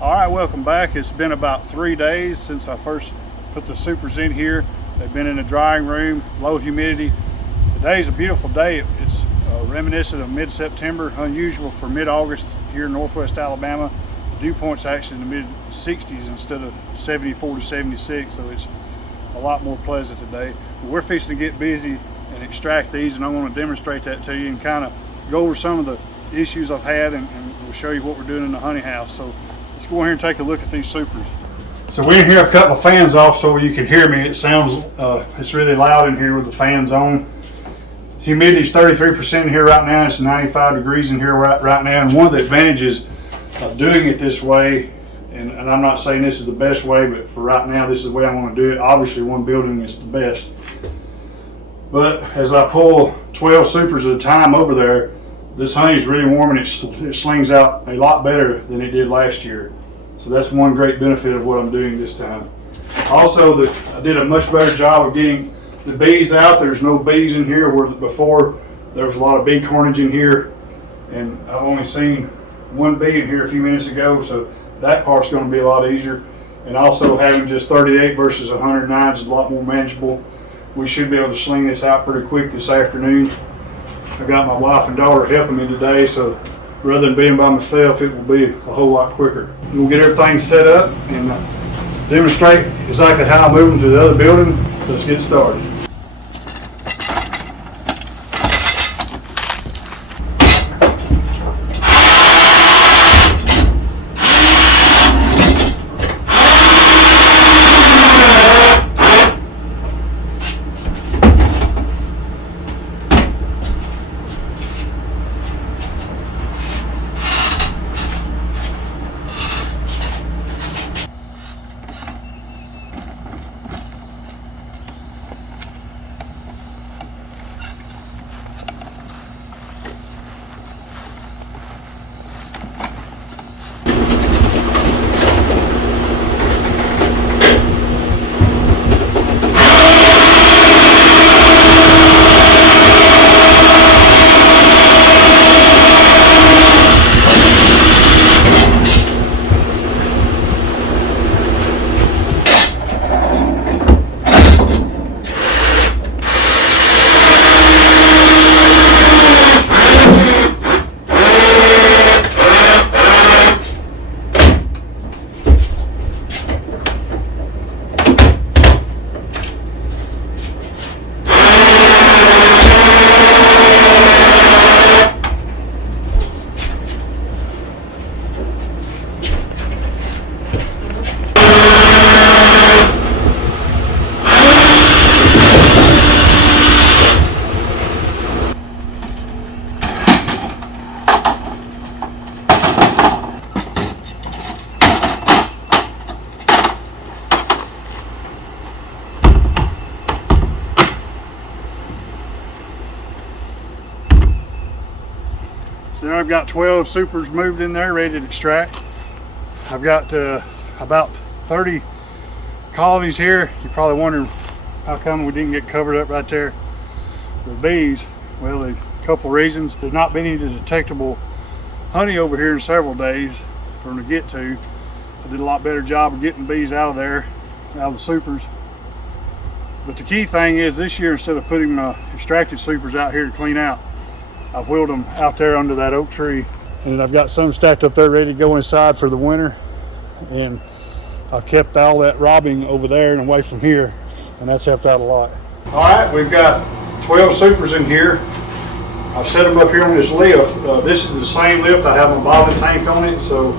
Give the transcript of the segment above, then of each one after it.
All right, welcome back. It's been about 3 days since I first put the supers in here. They've been in the drying room, low humidity. Today's a beautiful day. It's reminiscent of mid-September, unusual for mid-August here in northwest Alabama. Dew point's actually in the mid-60s instead of 74 to 76, so it's a lot more pleasant today. We're fixing to get busy and extract these, and I want to demonstrate that to you and kind of go over some of the issues I've had, and we'll show you what we're doing in the honey house. So let's go in here and take a look at these supers. So we're in here, I've cut my fans off so you can hear me. It sounds, it's really loud in here with the fans on. Humidity's 33% in here right now. It's 95 degrees in here right now. And one of the advantages of doing it this way, and I'm not saying this is the best way, but for right now, this is the way I want to do it. Obviously, one building is the best. But as I pull 12 supers at a time over there, this honey is really warm and it slings out a lot better than it did last year. So that's one great benefit of what I'm doing this time. Also, I did a much better job of getting the bees out. There's no bees in here where before there was a lot of bee carnage in here, and I've only seen one bee in here a few minutes ago, so that part's going to be a lot easier. And also having just 38 versus 109 is a lot more manageable. We should be able to sling this out pretty quick this afternoon. I got my wife and daughter helping me today, so rather than being by myself, it will be a whole lot quicker. We'll get everything set up and demonstrate exactly how I move them to the other building. Let's get started. So there I've got 12 supers moved in there, ready to extract. I've got about 30 colonies here. You're probably wondering how come we didn't get covered up right there with bees. Well, a couple of reasons. There's not been any detectable honey over here in several days for them to get to. I did a lot better job of getting bees out of there, out of the supers. But the key thing is this year, instead of putting extracted supers out here to clean out, I've wheeled them out there under that oak tree, and I've got some stacked up there ready to go inside for the winter. And I've kept all that robbing over there and away from here, and that's helped out a lot. All right, we've got 12 supers in here. I've set them up here on this lift. This is the same lift. I have my bottling tank on it, so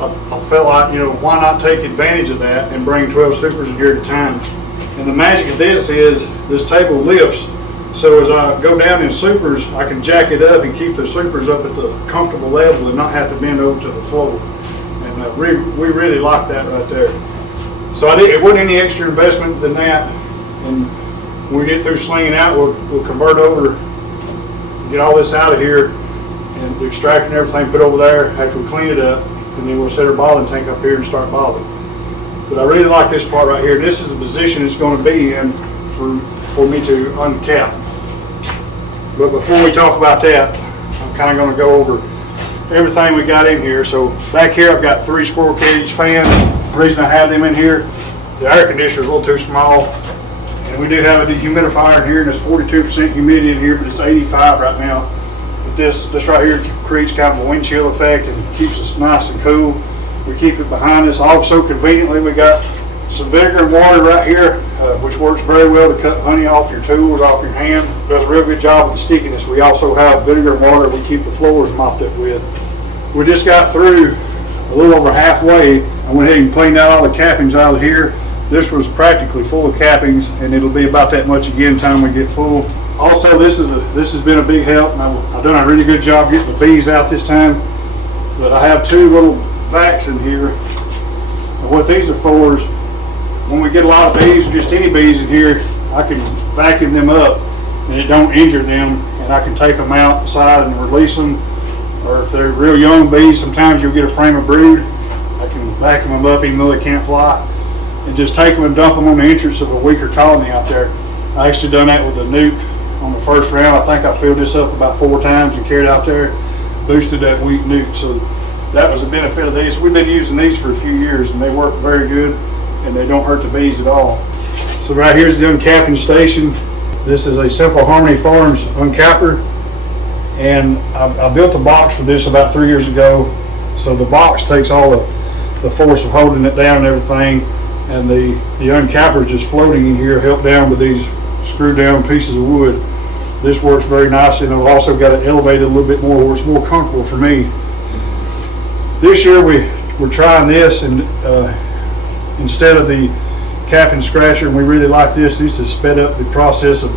I felt like, why not take advantage of that and bring 12 supers in here at a time. And the magic of this is this table lifts. So as I go down in supers, I can jack it up and keep the supers up at the comfortable level and not have to bend over to the floor. And we really like that right there. So it wasn't any extra investment than that. And when we get through slinging out, we'll convert over, get all this out of here, and extract and everything put over there after we clean it up. And then we'll set our bottling tank up here and start bottling. But I really like this part right here. This is the position it's going to be in for me to uncap. But before we talk about that, I'm kind of going to go over everything we got in here. So back here I've got 3 squirrel cage fans. The reason I have them in here, the air conditioner is a little too small. And we do have a dehumidifier in here, and it's 42% humidity in here, but it's 85 right now. But this right here creates kind of a wind chill effect and keeps us nice and cool. We keep it behind us. Also conveniently, we got some vinegar and water right here, which works very well to cut honey off your tools, off your hand. Does a real good job with the stickiness. We also have vinegar and water we keep the floors mopped up with. We just got through a little over halfway. I went ahead and cleaned out all the cappings out of here. This was practically full of cappings, and it'll be about that much again time we get full. Also, this has been a big help, and I've done a really good job getting the bees out this time. But I have 2 little vacs in here. And what these are for is when we get a lot of bees, or just any bees in here, I can vacuum them up and it don't injure them, and I can take them outside and release them. Or if they're real young bees, sometimes you'll get a frame of brood. I can vacuum them up even though they can't fly, and just take them and dump them on the entrance of a weaker colony out there. I actually done that with a nuke on the first round. I think I filled this up about 4 times and carried it out there, boosted that weak nuke. So that was the benefit of these. We've been using these for a few years, and they work very good, and they don't hurt the bees at all. So right here's the uncapping station. This is a Simple Harmony Farms uncapper, and I built a box for this about 3 years ago. So the box takes all the force of holding it down and everything, and the uncapper is just floating in here, held down with these screwed down pieces of wood. This works very nicely, and I've also got it elevated a little bit more where it's more comfortable for me. This year we're trying this, and instead of the cap and scratcher, and we really like this. This has sped up the process of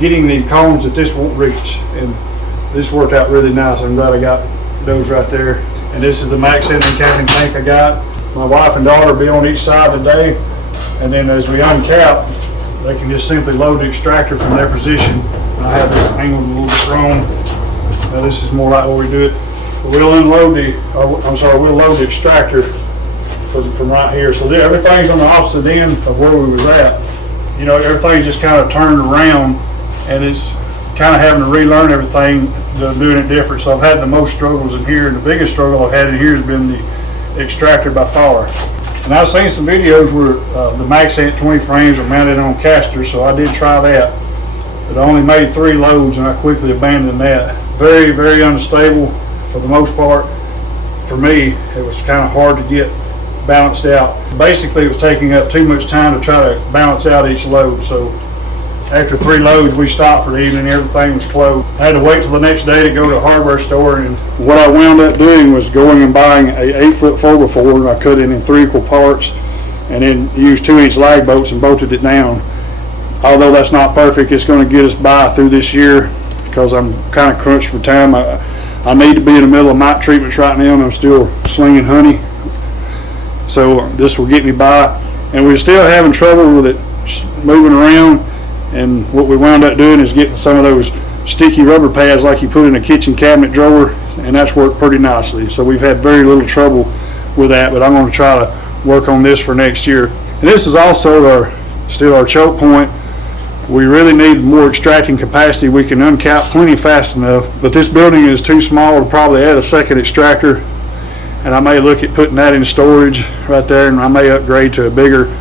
getting the combs that this won't reach, and this worked out really nice. I'm glad I got those right there. And this is the max ending capping tank I got. My wife and daughter will be on each side today, and then as we uncap, they can just simply load the extractor from their position. And I have this angled a little bit wrong. Now this is more like what we do it. We'll load the extractor from right here. So everything's on the opposite end of where we was at. You know, everything's just kind of turned around, and it's kind of having to relearn everything, doing it different. So I've had the most struggles in here, and the biggest struggle I've had in here has been the extractor by far. And I've seen some videos where the max ant 20 frames are mounted on casters, so I did try that. But I only made 3 loads, and I quickly abandoned that. Very, very unstable for the most part. For me, it was kind of hard to get balanced out. Basically, it was taking up too much time to try to balance out each load. So after 3 loads, we stopped for the evening. Everything was closed. I had to wait till the next day to go to a hardware store, and what I wound up doing was going and buying a 8-foot 4x4, and I cut it in 3 equal parts, and then used 2-inch lag bolts and bolted it down. Although that's not perfect, it's going to get us by through this year because I'm kind of crunched for time. I need to be in the middle of mite treatments right now, and I'm still slinging honey. So this will get me by, and we're still having trouble with it moving around. And what we wound up doing is getting some of those sticky rubber pads like you put in a kitchen cabinet drawer, and that's worked pretty nicely. So we've had very little trouble with that, but I'm going to try to work on this for next year. And this is also still our choke point. We really need more extracting capacity. We can uncap plenty fast enough, but this building is too small to probably add a second extractor, and I may look at putting that in storage right there, and I may upgrade to a bigger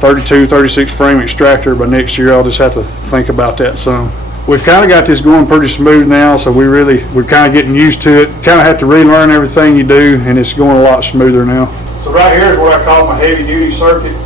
32, 36 frame extractor by next year. I'll just have to think about that some. We've kind of got this going pretty smooth now, so we're kind of getting used to it. Kind of have to relearn everything you do, and it's going a lot smoother now. So right here is what I call my heavy duty circuit.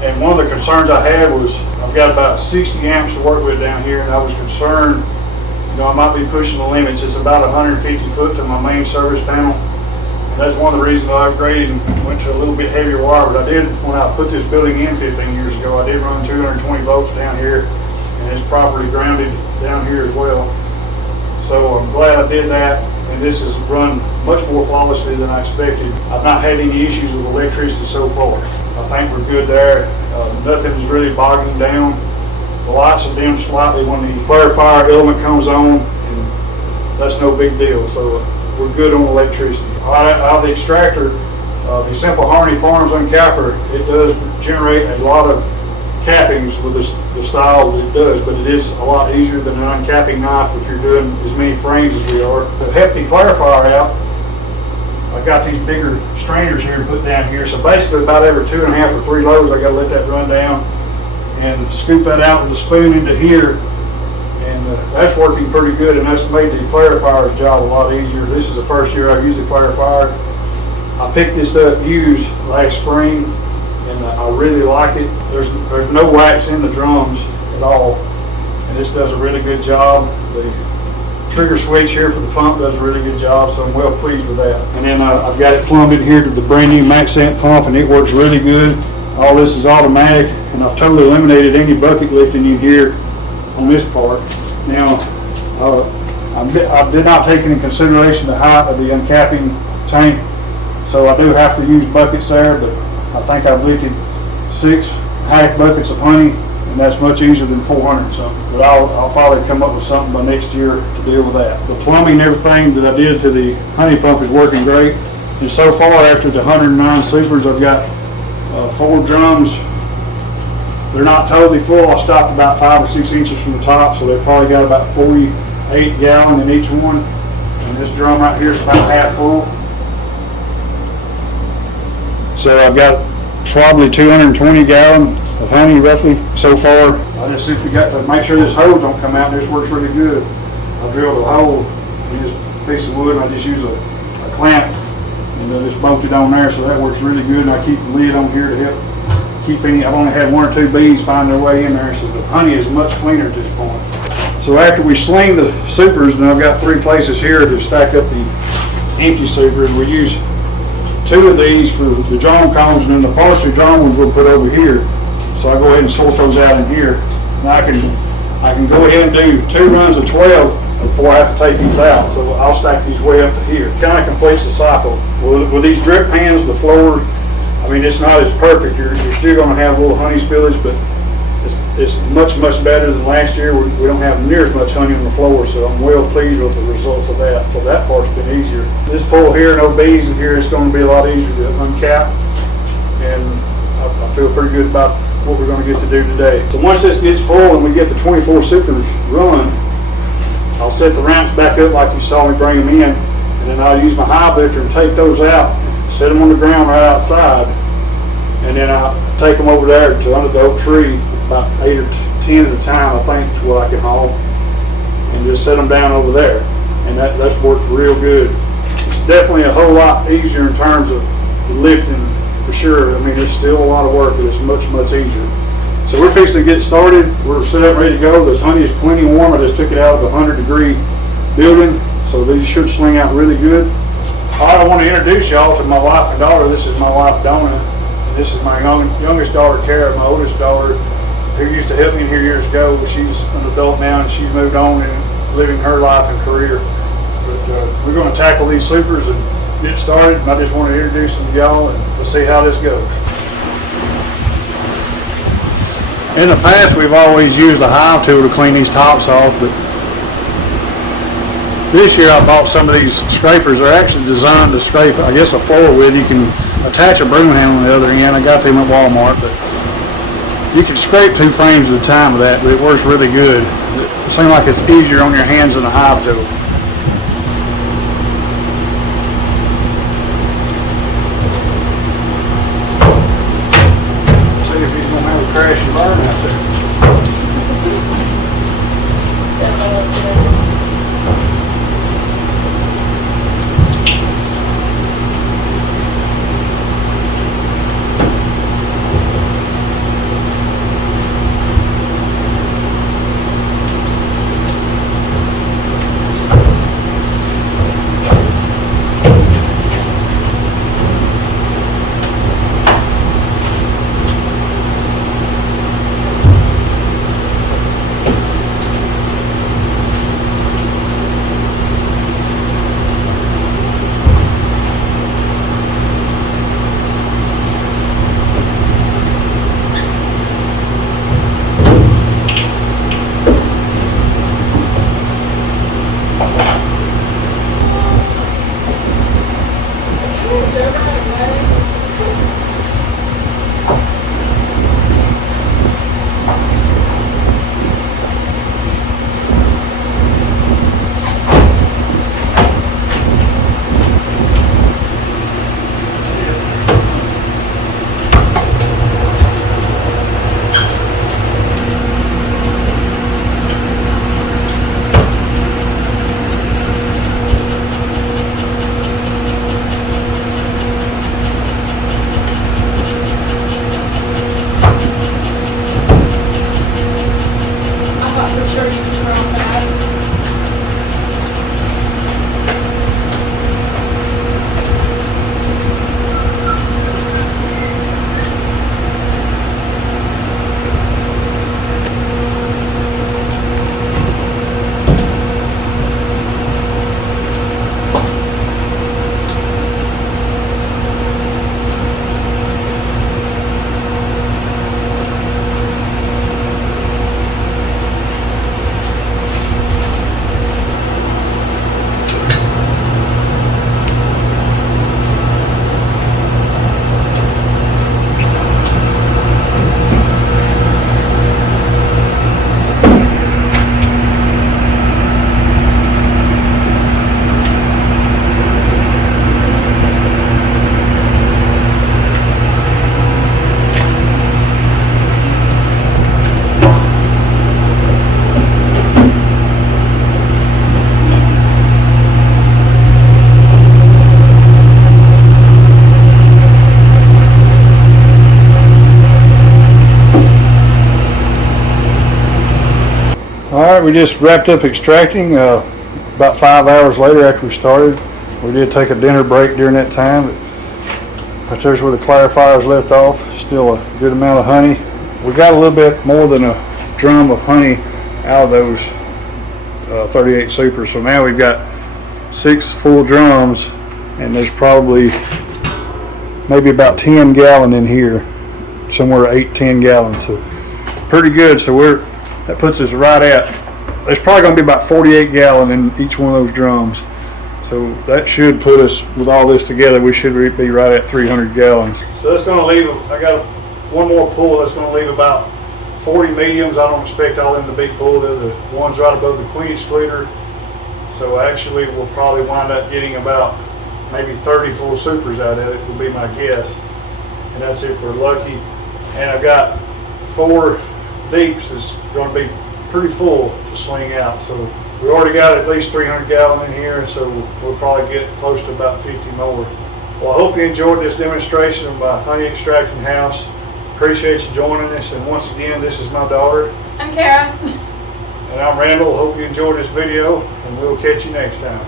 And one of the concerns I had was I've got about 60 amps to work with down here, and I was concerned, I might be pushing the limits. It's about 150 foot to my main service panel. And that's one of the reasons I upgraded and went to a little bit heavier wire. But I did, when I put this building in 15 years ago, I did run 220 volts down here, and it's properly grounded down here as well. So I'm glad I did that, and this has run much more flawlessly than I expected. I've not had any issues with electricity so far. I think we're good there. Nothing's really bogging down. The lights will dim slightly when the clarifier element comes on, and that's no big deal. So we're good on electricity. Out of the extractor, the Simple Harmony Farms uncapper, it does generate a lot of cappings with the style that it does, but it is a lot easier than an uncapping knife if you're doing as many frames as we are. To help the clarifier out, I got these bigger strainers here to put down here. So basically about every 2.5 or 3 loads, I got to let that run down and scoop that out with a spoon into here. And that's working pretty good, and that's made the clarifier's job a lot easier. This is the first year I've used the clarifier. I picked this up used last spring, and I really like it. There's no wax in the drums at all, and this does a really good job. The trigger switch here for the pump does a really good job, so I'm well pleased with that. And then I've got it plumbed in here to the brand new MaxScent pump, and it works really good. All this is automatic, and I've totally eliminated any bucket lifting in here on this part. Now, I did not take into consideration the height of the uncapping tank, so I do have to use buckets there, but I think I've lifted 6 half buckets of honey, and that's much easier than 400 something. But I'll probably come up with something by next year to deal with that. The plumbing and everything that I did to the honey pump is working great. And so far, after the 109 supers, I've got 4 drums. They're not totally full. I stopped about 5 or 6 inches from the top, so they've probably got about 48 gallon in each one. And this drum right here is about half full. So I've got probably 220 gallon of honey roughly so far. I just simply got to make sure this hose don't come out, and this works really good. I drilled a hole in this piece of wood, and I just use a clamp and I just bolt it on there, so that works really good. And I keep the lid on here to help keep any. I've only had 1 or 2 bees find their way in there, so the honey is much cleaner at this point. So after we sling the supers, and I've got 3 places here to stack up the empty supers, we use 2 of these for the drone combs, and then the upholstery drone ones we'll put over here. So I go ahead and sort those out in here. Now I can go ahead and do 2 runs of 12 before I have to take these out. So I'll stack these way up to here. Kind of completes the cycle. With these drip pans, the floor, I mean, it's not as perfect. You're still going to have a little honey spillage, but it's much better than last year. We don't have near as much honey on the floor, so I'm well pleased with the results of that. So that part's been easier. This pull here, no bees in here, it's going to be a lot easier to uncap, and I feel pretty good about what we're going to get to do today. So once this gets full and we get the 24 supers run, I'll set the ramps back up like you saw me bring them in, and then I'll use my hive lifter and take those out, set them on the ground right outside, and then I'll take them over there to under the oak tree, about 8 or 10 at a time, I think, to where I can haul, and just set them down over there. And that's worked real good. It's definitely a whole lot easier in terms of lifting, for sure. I mean, it's still a lot of work, but it's much easier. So we're fixing to get started. We're set up, ready to go. This honey is plenty warm. I just took it out of the 100-degree building, so these should sling out really good. All right, I want to introduce y'all to my wife and daughter. This is my wife, Donna, and this is my youngest daughter, Kara, my oldest daughter, who used to help me in here years ago. She's an adult now, and she's moved on and living her life and career. But we're going to tackle these supers and get started. And I just want to introduce them to y'all, and let's see how this goes. In the past, we've always used the hive tool to clean these tops off, but this year I bought some of these scrapers. They're actually designed to scrape, I guess, a floor with. You can attach a broom handle on the other end. I got them at Walmart, but you can scrape 2 frames at a time with that, but it works really good. It seems like it's easier on your hands than a hive tool. See if he's going to have a crash and burn out there. right, we just wrapped up extracting about 5 hours later after we started. We did take a dinner break during that time, but there's where the clarifiers left off. Still a good amount of honey. We got a little bit more than a drum of honey out of those 38 supers. So now we've got 6 full drums, and there's probably maybe about 10 gallon in here, somewhere 8-10 gallons. So pretty good. So that puts us right at, there's probably going to be about 48 gallon in each one of those drums. So that should put us, with all this together, we should be right at 300 gallons. So that's going to leave, I got one more pull, that's going to leave about 40 mediums. I don't expect all of them to be full. They're the ones right above the queen excluder. So actually we'll probably wind up getting about maybe 30 full supers out of it, would be my guess. And that's if we're lucky. And I've got 4 deeps that's going to be pretty full to swing out. So we already got at least 300 gallon in here, so we'll probably get close to about 50 more. Well, I hope you enjoyed this demonstration of my honey extracting house. Appreciate you joining us, and once again, this is my daughter. I'm Kara. And I'm Randall. Hope you enjoyed this video, and we'll catch you next time.